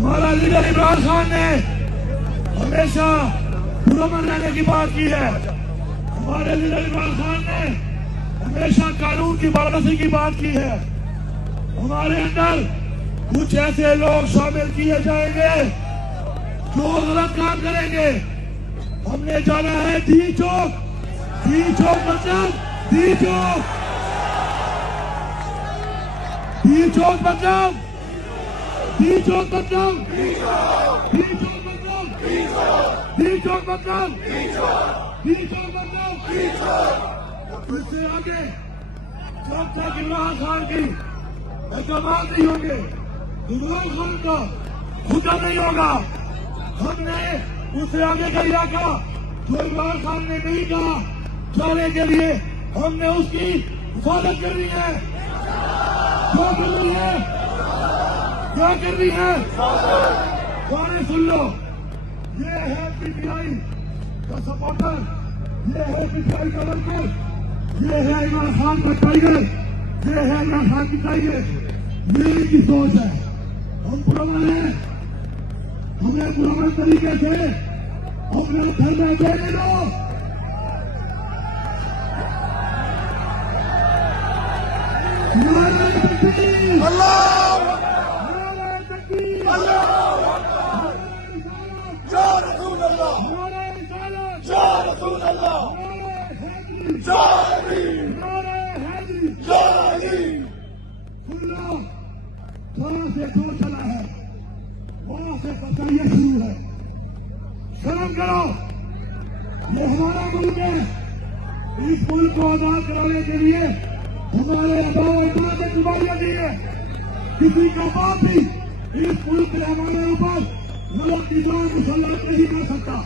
हमारा लीडर इमरान खान ने हमेशा पुरअमन रहने की बात की है। हमारे लीडर इमरान खान ने हमेशा कानून की पाबंदी की बात की है। हमारे अंदर कुछ ऐसे लोग शामिल किए जाएंगे जो गलत काम करेंगे। हमने जाना है डी चौक मतलब डी चौक मतलब डी चौक मतलब इससे आगे जब तक इमरान खान की इकदाम नहीं होंगे, इमरान खान का खुदा नहीं होगा। हमने उससे आगे का इलाका जो इमरान खान ने नहीं कहा जाने के लिए हमने उसकी हिफाजत करनी है। क्या करनी है? क्या करनी है? गाने सुन लो। ये है पीटीआई का सपोर्टर, ये है पीटीआई का वर्कर, ये है इमरान खान का टाइगर, ये है इमरान खान की टाइगर। ये इनकी सोच है। हम पुरअमन हैं, हमें पुरअमन तरीके से अपने घर में देने दो। जहाँ से जो चला है वहाँ से बचाइए शुरू है। शर्म करो, ये हमारा मुल्क है। इस मुल्क को आजाद कराने के लिए हमारे अदालत ने कुर्बानियां दी है। किसी का बाप भी इस मुल्क में हमारे ऊपर गलत की जान मुसल्लत नहीं कर सकता।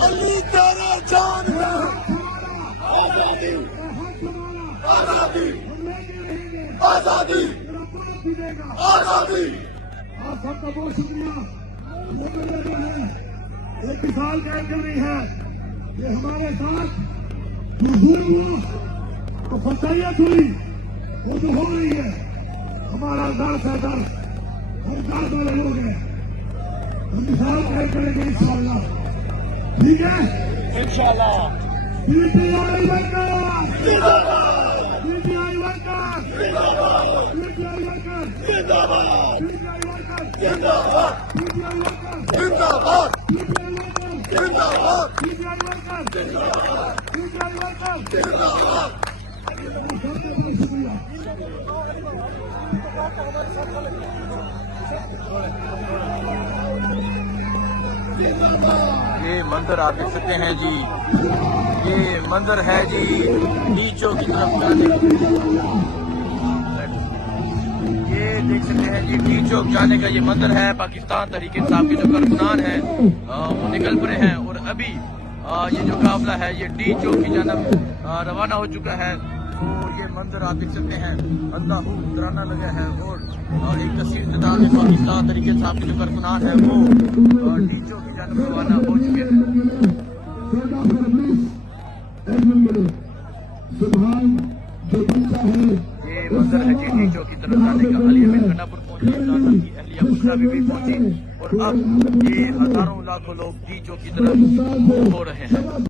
अली तेरे जान आजादी आजादी आजादी आजादी। आप सबका बहुत शुक्रिया। जो है एक मिसाल कायम कर रही है कि हमारे साथ जो जुल्म हुआ, तो फसाइयत हुई, वो जो हो रही है हमारा दर्द है दर्द। हम दर्द वाले लोग हैं। हम मिसाल कायम करेंगे इंशाअल्लाह। ठीक है इंशाअल्लाह। PTI worker PTI worker PTI worker जिंदाबाद पीटीआई वर्कर जिंदाबाद पीटीआई वर्कर जिंदाबाद पीटीआई वर्कर जिंदाबाद पीटीआई वर्कर जिंदाबाद पीटीआई वर्कर। जिंदाबाद। सबका बहुत शुक्रिया। ये मंजर आप देख सकते हैं जी, ये मंजर है जी डी चौक की तरफ जाने। ये देख सकते हैं जी डी चौक जाने का ये मंजर है। पाकिस्तान तहरीक इंसाफ के जो कारकुनान हैं वो निकल पड़े हैं और अभी ये जो काफिला है ये डी चौक की जानब रवाना हो चुका है। तो ये मंजर आप देख सकते हैं, अल्लाह तराना लगा है और एक कसीर तादाद में पाकिस्तान तरीके से आपके जो कारकुनान है वो डी चौक की जानब रवाना हो चुके हैं। ये मंजर है जी डी चौक की तरफ जाने का। अली अमीन गन्नापुर पहुंचे, अहलिया बुशरा भी पहुंची और अब ये हजारों लाखों लोग डी चौक की तरफ हो रहे हैं।